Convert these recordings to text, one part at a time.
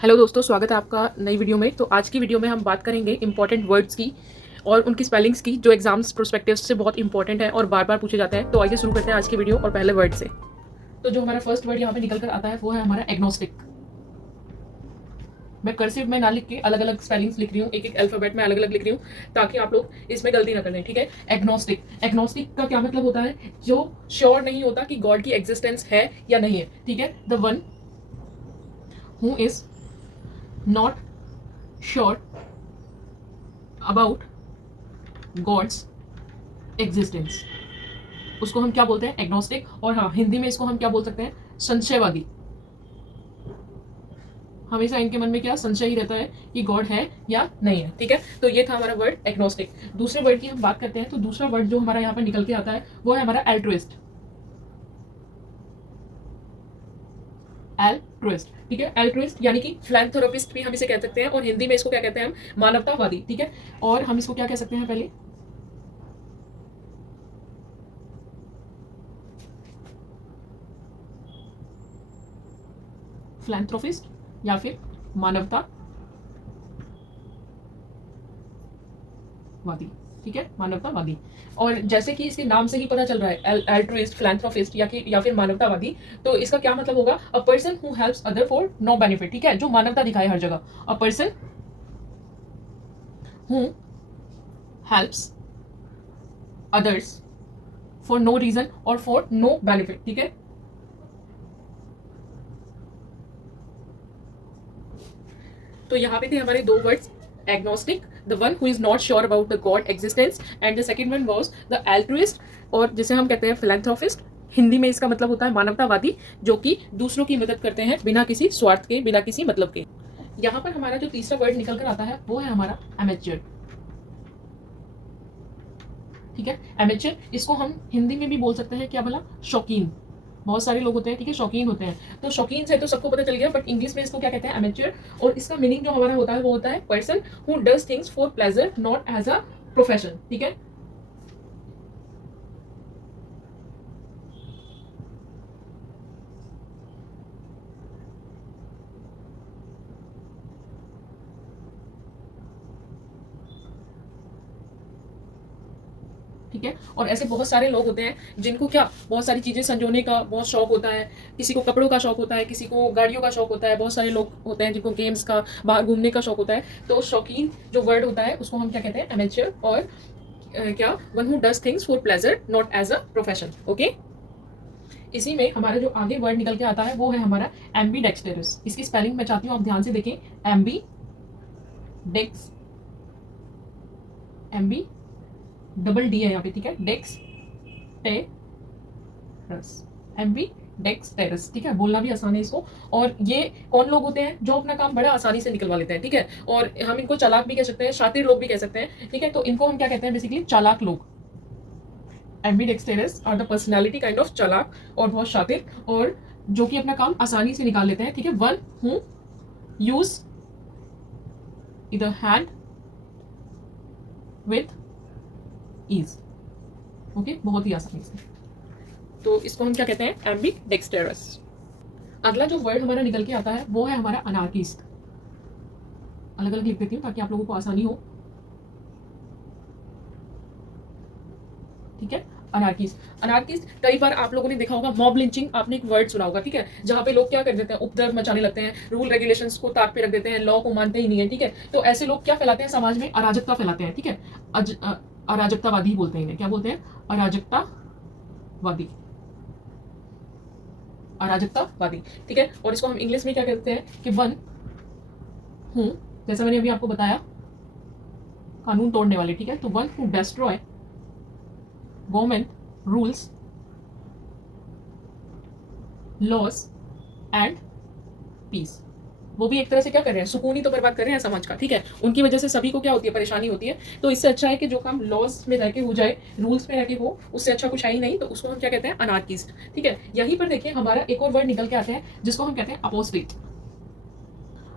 Hello दोस्तों, स्वागत है आपका नई वीडियो में। तो आज की वीडियो में हम बात करेंगे इंपॉर्टेंट वर्ड्स की और उनकी स्पेलिंग्स की, जो एग्जाम्स प्रोस्पेक्टिव्स से बहुत इंपॉर्टेंट है और बार बार पूछे जाते हैं। तो आइए शुरू करते हैं आज की वीडियो और पहले वर्ड से। तो जो हमारा फर्स्ट वर्ड यहाँ पे निकल कर आता है वो है हमारा एग्नोस्टिक। मैं कर्सिव में ना लिख के अलग अलग स्पेलिंग्स लिख रही हूँ, एक एक अल्फाबेट में अलग अलग लिख रही हूँ ताकि आप लोग इसमें गलती ना कर दें। ठीक है, एग्नोस्टिक। एग्नोस्टिक का क्या मतलब होता है? जो श्योर नहीं होता कि गॉड की एग्जिस्टेंस है या नहीं है। ठीक है, the one who is not sure about God's existence, उसको हम क्या बोलते हैं? एग्नोस्टिक। और हाँ, हिंदी में इसको हम क्या बोल सकते हैं? संशयवादी। हमेशा इनके मन में क्या संशय ही रहता है कि गॉड है या नहीं है। ठीक है, तो ये था हमारा वर्ड एग्नोस्टिक। दूसरे वर्ड की हम बात करते हैं तो दूसरा वर्ड जो हमारा यहाँ पर निकल के आता है वो है हमारा एल्ट्रुइस्ट। एल्ट्रुइस्ट, ठीक है। एल्ट्रुइस्ट यानी कि फिलैंथ्रोपिस्ट भी हम इसे कह सकते हैं, और हिंदी में इसको क्या कहते हैं? हम मानवतावादी। ठीक है, और हम इसको क्या कह सकते हैं? पहले फिलैंथ्रोपिस्ट या फिर मानवतावादी। ठीक है, मानवतावादी। और जैसे कि इसके नाम से ही पता चल रहा है, एल्ट्रुइस्ट, फिलैंथ्रोपिस्ट या फिर मानवतावादी, तो इसका क्या मतलब होगा? A person who helps other for no benefit. ठीक है, जो मानवता दिखाए हर जगह। A person who helps others for no reason और फॉर नो बेनिफिट। ठीक है, तो यहाँ पे थे हमारे दो words, agnostic, the one who is not sure about the god existence, and the second one was the altruist, और जिसे हम कहते हैं फिलैंथ्रोपिस्ट। हिंदी में इसका मतलब होता है मानवतावादी, जो कि दूसरों की मदद करते हैं बिना किसी स्वार्थ के, बिना किसी मतलब के। यहाँ पर हमारा जो तीसरा वर्ड निकल कर आता है वो है हमारा एमेच्योर। ठीक है, एमेच्योर, इसको हम हिंदी में भी बोल सकते हैं क्या भला? शौकीन। बहुत सारे लोग होते हैं, ठीक है, शौकीन होते हैं। तो शौकीन से तो सबको पता चल गया, बट इंग्लिश में इसको क्या कहते हैं? एमेच्योर। और इसका मीनिंग जो हमारा होता है वो होता है person who does things for pleasure, not as a profession. ठीक है, ठीक है। और ऐसे बहुत सारे लोग होते हैं जिनको क्या, बहुत सारी चीज़ें संजोने का बहुत शौक होता है। किसी को कपड़ों का शौक होता है, किसी को गाड़ियों का शौक होता है, बहुत सारे लोग होते हैं जिनको गेम्स का, बाहर घूमने का शौक होता है। तो शौकीन जो वर्ड होता है उसको हम क्या कहते हैं? एमेच्योर। और क्या? One who does things for pleasure, not as a profession. Okay, इसी में हमारा जो आगे वर्ड निकल के आता है वो है हमारा एम्बी डेक्सटेरस। इसकी स्पेलिंग मैं चाहती हूँ आप ध्यान से देखें। एम्बी डेक्स, एम्बी डबल डी है यहाँ पे। ठीक है, डेक्स टेरस, एम्बी डेक्स टेरस। ठीक है, बोलना भी आसान है इसको। और ये कौन लोग होते हैं जो अपना काम बड़ा आसानी से निकलवा लेते हैं? ठीक है, और हम इनको चालाक भी कह सकते हैं, शातिर लोग भी कह सकते हैं। ठीक है, तो इनको हम क्या कहते हैं? बेसिकली चालाक लोग। Ambidextrous are the personality kind of चालाक और बहुत शातिर, और जो कि अपना काम आसानी से निकाल लेते हैं। ठीक है, वन हु यूज इधर हैंड विथ ईज। ओके, बहुत ही आसानी से। तो इसको हम क्या कहते हैं? एम्बीडेक्सटेरस। अगला जो वर्ड हमारा निकल के आता है वो है हमारा अनार्किस्ट। अलग अलग लिख देती हूँ ताकि आप लोगों को आसानी हो। ठीक है, अनार्किस्ट। अनार्किस्ट, कई बार आप लोगों ने देखा होगा, मॉब लिंचिंग आपने एक वर्ड सुना होगा। ठीक है, जहाँ पे लोग क्या कर देते हैं? उपद्रव मचाने लगते हैं, रूल रेगुलेशंस को ताक पे रख देते हैं, लॉ को मानते ही नहीं है। ठीक है, तो ऐसे लोग क्या फैलाते हैं? समाज में अराजकता फैलाते हैं। ठीक है, अराजकतावादी बोलते हैं इन्हें। क्या बोलते हैं? अराजकतावादी, अराजकतावादी। ठीक है, और इसको हम इंग्लिश में क्या कहते हैं? कि वन हूँ, जैसा मैंने अभी आपको बताया, कानून तोड़ने वाले। ठीक है, तो one who destroy government rules, laws and peace. वो भी एक तरह से क्या कर रहे हैं? सुकून ही तो बर्बाद कर रहे हैं समाज का। ठीक है, उनकी वजह से सभी को क्या होती है? परेशानी होती है। तो इससे अच्छा है कि जो काम लॉज में रह के हो जाए, रूल्स में रह के हो, उससे अच्छा कुछ है ही नहीं। तो उसको हम क्या कहते हैं? अनार्किस्ट। ठीक है, यहीं पर देखिए हमारा एक और वर्ड निकल के आते हैं जिसको हम कहते हैं अपोस्टेट।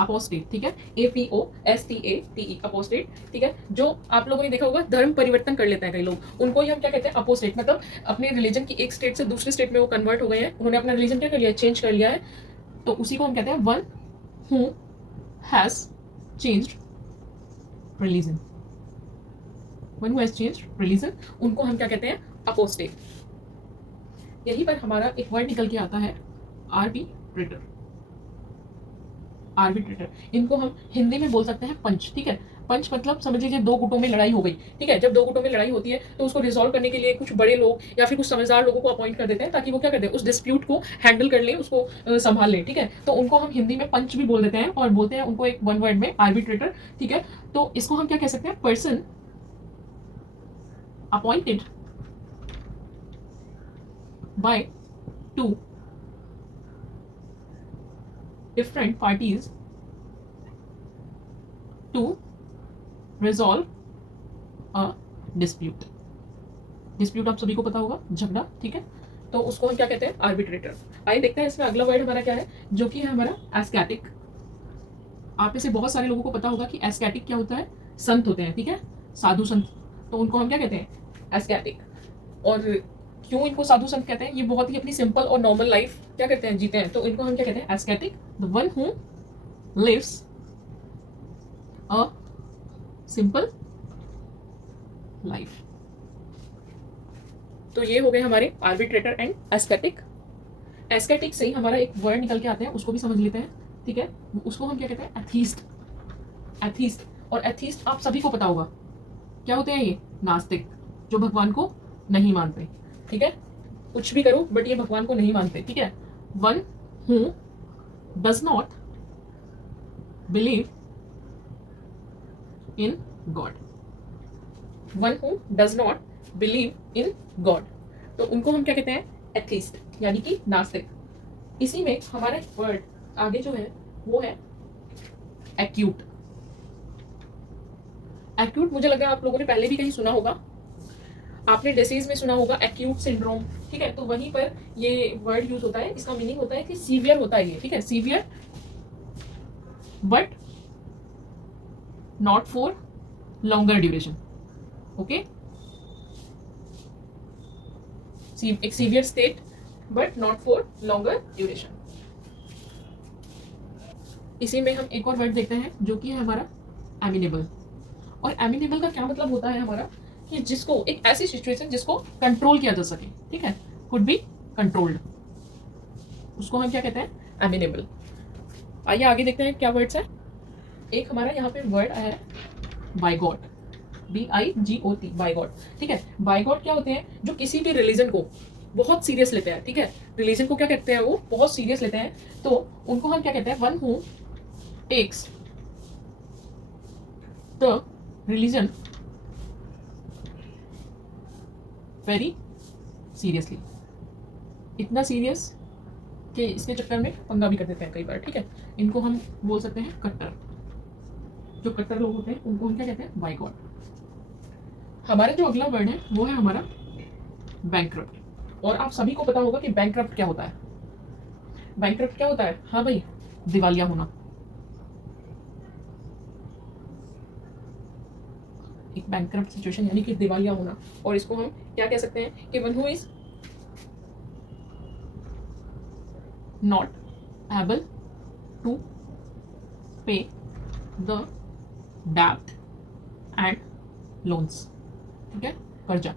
अपोस्टेट, ठीक है, APOSTATE, अपोस्टेट। ठीक है, जो आप लोगों ने देखा होगा धर्म परिवर्तन कर लेते हैं कई लोग, उनको ही हम क्या कहते हैं? अपोस्टेट। मतलब अपने रिलीजन की एक स्टेट से दूसरे स्टेट में वो कन्वर्ट हो गए हैं, उन्होंने अपना रिलीजन क्या कर लिया है? चेंज कर लिया है। तो उसी को हम कहते हैं one who has changed religion, one who has changed religion, उनको हम क्या कहते हैं? अपोस्टेट। यहीं पर हमारा एक वर्ड निकल के आता है आर्बिट्रेटर। आर्बिट्रेटर, इनको हम हिंदी में बोल सकते हैं पंच। ठीक है, पंच मतलब समझ लीजिए दो गुटों में लड़ाई हो गई। ठीक है, जब दो गुटों में लड़ाई होती है तो उसको रिजॉल्व करने के लिए कुछ बड़े लोग या फिर कुछ समझदार लोगों को अपॉइंट कर देते हैं, ताकि वो क्या कर दें, उस डिस्प्यूट को हैंडल कर लें, उसको संभाल लें। ठीक है, तो उनको हम हिंदी में पंच भी बोल देते हैं और बोलते हैं उनको एक वन वर्ड में आर्बिट्रेटर। ठीक है, तो इसको हम क्या कह सकते हैं? Person appointed by two different parties to resolve a dispute। Dispute आप सभी को पता होगा, झगड़ा। ठीक है, तो उसको हम क्या कहते हैं? आर्बिट्रेटर। आइए देखते हैं इसमें अगला वर्ड हमारा क्या है, जो कि है हमारा एस्केटिक। आप में से बहुत सारे लोगों को पता होगा कि एस्केटिक क्या होता है? संत होते हैं। ठीक है, साधु संत, तो उनको हम क्या कहते हैं? एस्केटिक। और क्यों इनको साधु संत कहते हैं? ये बहुत ही अपनी सिंपल और नॉर्मल लाइफ क्या करते हैं? जीते हैं, तो इनको हम क्या कहते हैं? Ascetic. The one who lives a simple life. तो ये हो गए हमारे आर्बिट्रेटर एंड एस्केटिक। एस्केटिक से ही हमारा एक वर्ड निकल के आता है, उसको भी समझ लेते हैं। ठीक है, उसको हम क्या कहते हैं? एथीस्ट। एथीस्ट, और एथीस्ट आप सभी को पता होगा क्या होते हैं? ये नास्तिक, जो भगवान को नहीं मानते। ठीक है, कुछ भी करो बट ये भगवान को नहीं मानते। ठीक है, one who does not believe in God. One who does not believe in God, तो उनको हम क्या कहते हैं? एथीस्ट, यानी कि नास्तिक। इसी में हमारा वर्ड आगे जो है वो है एक्यूट। एक्यूट मुझे लगा आप लोगों ने पहले भी कहीं सुना होगा, आपने डिसीज में सुना होगा एक्यूट सिंड्रोम। ठीक है, तो वहीं पर ये वर्ड यूज होता है। इसका मीनिंग होता है कि सीवियर होता है ये। ठीक है, severe but not for longer duration. Okay, एक severe state but not for longer duration. इसी में हम एक और वर्ड देखते हैं जो कि है हमारा एमिनेबल। और एमिनेबल का क्या मतलब होता है हमारा? कि जिसको एक ऐसी सिचुएशन जिसको कंट्रोल किया जा सके। ठीक है, कुड बी कंट्रोल्ड, उसको हम क्या कहते हैं? एमिनेबल। आइए आगे देखते हैं क्या वर्ड्स है। एक हमारा यहाँ पे वर्ड आया है बाइगॉट, BIGOT, बाइगॉट। ठीक है, बाइगॉट क्या होते हैं? जो किसी भी रिलीजन को बहुत सीरियस लेते हैं। ठीक है, रिलीजन को क्या कहते हैं? वो बहुत सीरियस लेते हैं, तो उनको हम क्या कहते हैं? One who takes the religion very seriously. इतना सीरियस कि इसके चक्कर में पंगा भी कर देते हैं कई बार। ठीक है, इनको हम बोल सकते हैं कट्टर। जो कट्टर लोग होते हैं उनको हम क्या कहते हैं? बाइगॉट। हमारा जो अगला वर्ड है वो है हमारा बैंकरप्ट। और आप सभी को पता होगा कि बैंकरप्ट क्या होता है। बैंकरप्ट क्या होता है? हाँ भाई, दिवालिया होना। एक बैंकरप्ट सिचुएशन यानी कि दिवालिया होना। और इसको हम क्या कह सकते हैं? कि one who is not able to pay the डेब्ट एंड लोन्स। ठीक है, कर्जा।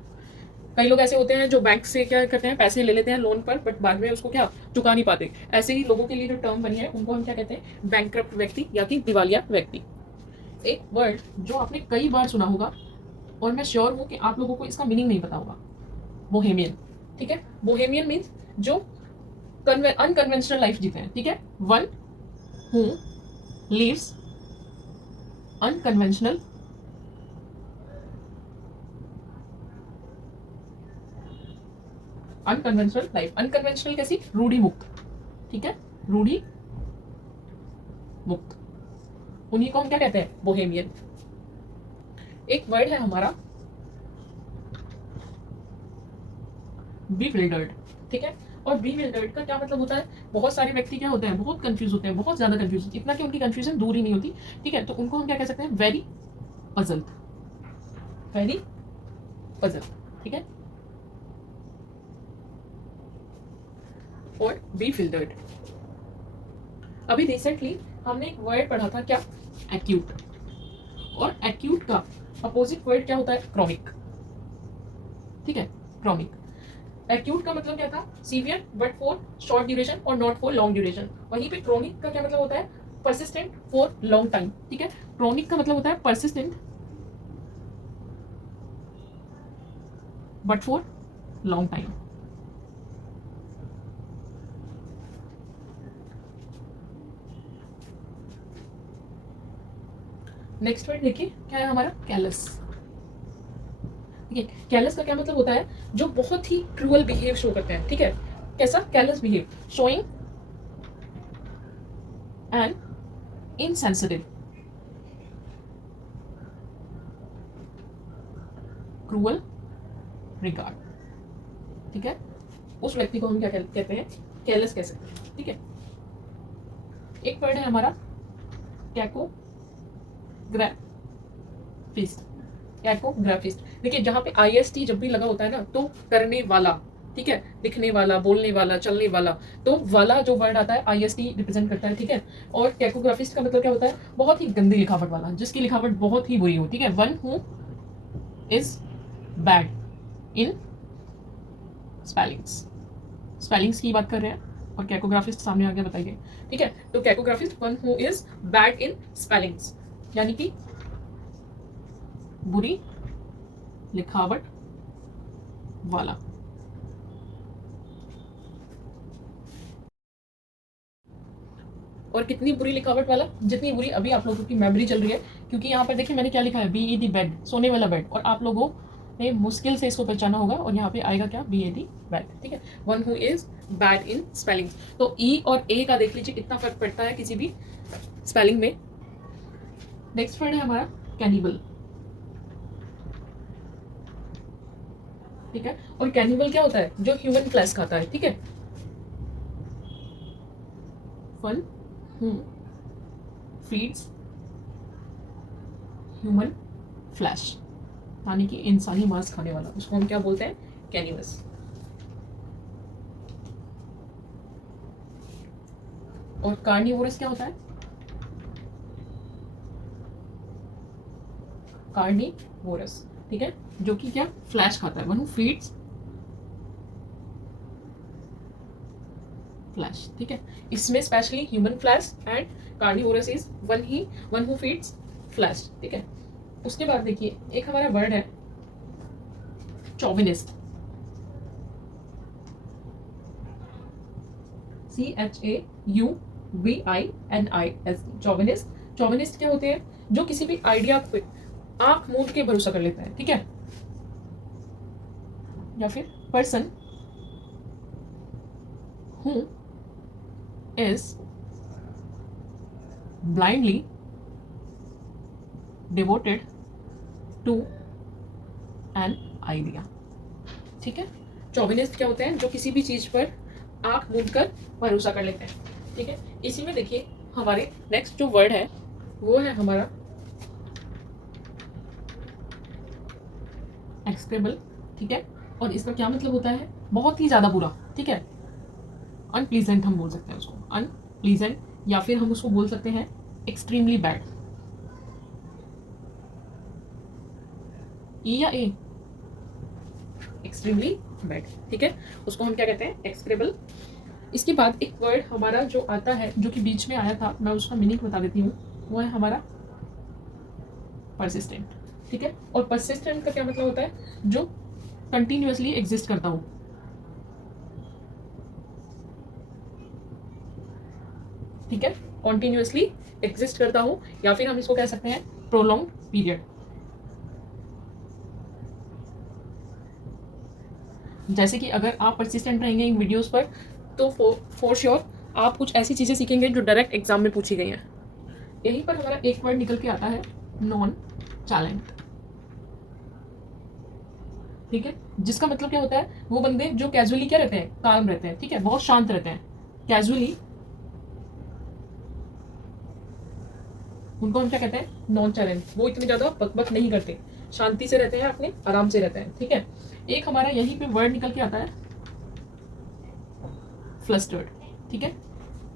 कई लोग ऐसे होते हैं जो बैंक से क्या करते हैं? पैसे ले लेते हैं लोन पर, बट बाद में उसको क्या चुका नहीं पाते। ऐसे ही लोगों के लिए जो टर्म बनी है उनको हम क्या कहते हैं? बैंकरप्ट व्यक्ति या कि दिवालिया व्यक्ति। एक वर्ड जो आपने कई बार सुना होगा और मैं श्योर हूं कि आप लोगों को इसका मीनिंग नहीं पता होगा, बोहेमियन। ठीक है, बोहेमियन मीन्स जो अनकन्वेंशनल लाइफ जीते हैं। ठीक है, one who lives unconventional life. Unconventional कैसी? रूढ़ी मुक्त। ठीक है, रूढ़ी मुक्त, उन्हीं को हम क्या कहते हैं? बोहेमियन। एक वर्ड है हमारा bewildered। ठीक है, और bewildered का क्या मतलब होता है? बहुत सारे व्यक्ति क्या होते हैं? बहुत कंफ्यूज होते हैं, बहुत ज्यादा कंफ्यूज, इतना कि उनकी कंफ्यूजन दूर ही नहीं होती। ठीक है, तो उनको हम क्या कह सकते हैं? Very puzzled. Very puzzled. ठीक है, और bewildered। अभी रिसेंटली हमने एक वर्ड पढ़ा था क्या, एक्यूट, और एक्यूट का अपोजिट वर्ड क्या होता है, क्रॉनिक। ठीक है, क्रॉनिक। एक्यूट का मतलब क्या था, severe but for short duration और नॉट फॉर लॉन्ग ड्यूरेशन। वहीं पे क्रॉनिक का क्या मतलब होता है, परसिस्टेंट फॉर लॉन्ग टाइम। ठीक है, क्रॉनिक का मतलब होता है persistent but for long time. Next word देखिए क्या है हमारा, कैलस। ठीक है, कैलस का क्या मतलब होता है, जो बहुत ही क्रूअल बिहेव शो करते हैं। ठीक है, कैसा, callus behave, showing and insensitive, cruel regard. ठीक है, उस व्यक्ति को हम क्या कहते हैं, कैलस कह सकते हैं। ठीक है, एक वर्ड है हमारा कैकोग्राफिस्ट। कैकोग्राफिस्ट, देखिए जहाँ पे IST जब भी लगा होता है ना, तो करने वाला, ठीक है, लिखने वाला, बोलने वाला, चलने वाला, तो वाला जो वर्ड आता है IST रिप्रेजेंट करता है। ठीक है, और कैकोग्राफिस्ट का मतलब क्या होता है, बहुत ही गंदी लिखावट वाला, जिसकी लिखावट बहुत ही बुरी हो। ठीक है, one who is bad in spellings. Spellings की बात कर रहे हैं, और कैकोग्राफिस्ट सामने आ गया, बताइए। ठीक है, तो cacographist one who is bad in spellings, यानी कि बुरी लिखावट वाला। और कितनी बुरी लिखावट वाला, जितनी बुरी अभी आप लोगों की मेमोरी चल रही है, क्योंकि यहाँ पर देखिए मैंने क्या लिखा है, BED बेड, सोने वाला बेड, और आप लोगों ने मुश्किल से इसको पहचाना होगा, और यहाँ पे आएगा क्या, BED बेड। ठीक है, one who is bad in spellings. तो E और A का देख लीजिए कितना फर्क पड़ता है किसी भी स्पेलिंग में। नेक्स्ट वर्ड है हमारा कैनिबल। ठीक है, और कैनिबल क्या होता है, जो ह्यूमन फ्लैश खाता है। ठीक है, one who feeds human flesh, यानी कि इंसानी मांस खाने वाला, उसको हम क्या बोलते हैं, कैनिबस। और कार्निवोरस क्या होता है, कार्निवोरस। ठीक है, जो कि क्या, फ्लैश खाता है, वन हु फीड्स फ्लैश। ठीक है, इसमें specially human flesh and carnivorous is one who feeds flash. ठीक है, उसके बाद देखिए एक हमारा वर्ड है चौविनिस्ट। CHAUVINIST, चौविनिस्ट। चौविनिस्ट क्या होते हैं, जो किसी भी आइडिया पे आंख मूंद के भरोसा कर लेते हैं। ठीक है, या फिर person who is blindly devoted to an idea. ठीक है, चौविनिस्ट क्या होते हैं, जो किसी भी चीज पर आंख मूंद कर भरोसा कर लेते हैं। ठीक है, इसी में देखिए हमारे नेक्स्ट जो वर्ड है वो है हमारा एक्सक्रेबल। ठीक है, और इसका क्या मतलब होता है, बहुत ही ज्यादा बुरा। ठीक है, अनप्लीजेंट हम बोल सकते हैं उसको, अनप्लीजेंट, या फिर हम उसको बोल सकते हैं एक्सट्रीमली बैड। E या A, एक्सट्रीमली बैड। ठीक है, उसको हम क्या कहते हैं, एक्सक्रेबल। इसके बाद एक वर्ड हमारा जो आता है, जो कि बीच में आया था, मैं उसका मीनिंग बता देती हूँ, वो है हमारा परसिस्टेंट। ठीक है, और परसिस्टेंट का क्या मतलब होता है, जो कंटिन्यूअसली एग्जिस्ट करता हो। ठीक है, कॉन्टिन्यूअसली एग्जिस्ट करता हो, या फिर हम इसको कह सकते हैं प्रोलॉन्ग पीरियड। जैसे कि अगर आप परसिस्टेंट रहेंगे इन वीडियोस पर, तो फॉर श्योर आप कुछ ऐसी चीज़ें सीखेंगे जो डायरेक्ट एग्जाम में पूछी गई हैं। यहीं पर हमारा एक वर्ड निकल के आता है, नॉन चैलेंट। ठीक है, जिसका मतलब क्या होता है, वो बंदे जो कैजुअली क्या रहते हैं, काम रहते हैं। ठीक है, बहुत शांत रहते हैं, कैजुअली उनको हम क्या कहते हैं, नॉन चैलेंट। वो इतने ज्यादा बकबक नहीं करते, शांति से रहते हैं, अपने आराम से रहते हैं। ठीक है, एक हमारा यहीं पे वर्ड निकल के आता है फ्लस्टर्ड। ठीक है,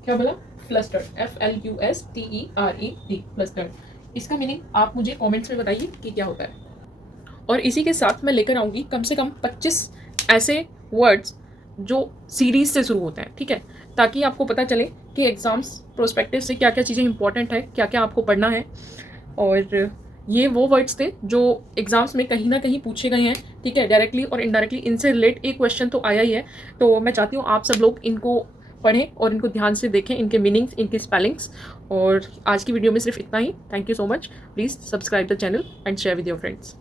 क्या बोला, फ्लस्टर्ड, FLUSTERED, फ्लस्टर्ड। इसका मीनिंग आप मुझे कमेंट्स में बताइए कि क्या होता है। और इसी के साथ मैं लेकर आऊँगी कम से कम 25 ऐसे वर्ड्स जो सीरीज़ से शुरू होते हैं, ठीक है? ताकि आपको पता चले कि एग्ज़ाम्स प्रोस्पेक्टिव से क्या-क्या चीज़ें इंपॉर्टेंट है, क्या-क्या आपको पढ़ना है। और ये वो वर्ड्स थे जो एग्ज़ाम्स में कहीं न कहीं पूछे गए हैं, ठीक है? डायरेक्टली और इनडायरेक्टली इनसे रिलेट एक क्वेश्चन तो आया ही है। तो मैं चाहती हूँ आप सब लोग इनको पढ़ें और इनको ध्यान से देखें, इनके मीनिंग्स, इनके स्पेलिंग्स। और आज की वीडियो में सिर्फ इतना ही। Thank you so much. Please subscribe the channel and share with your friends.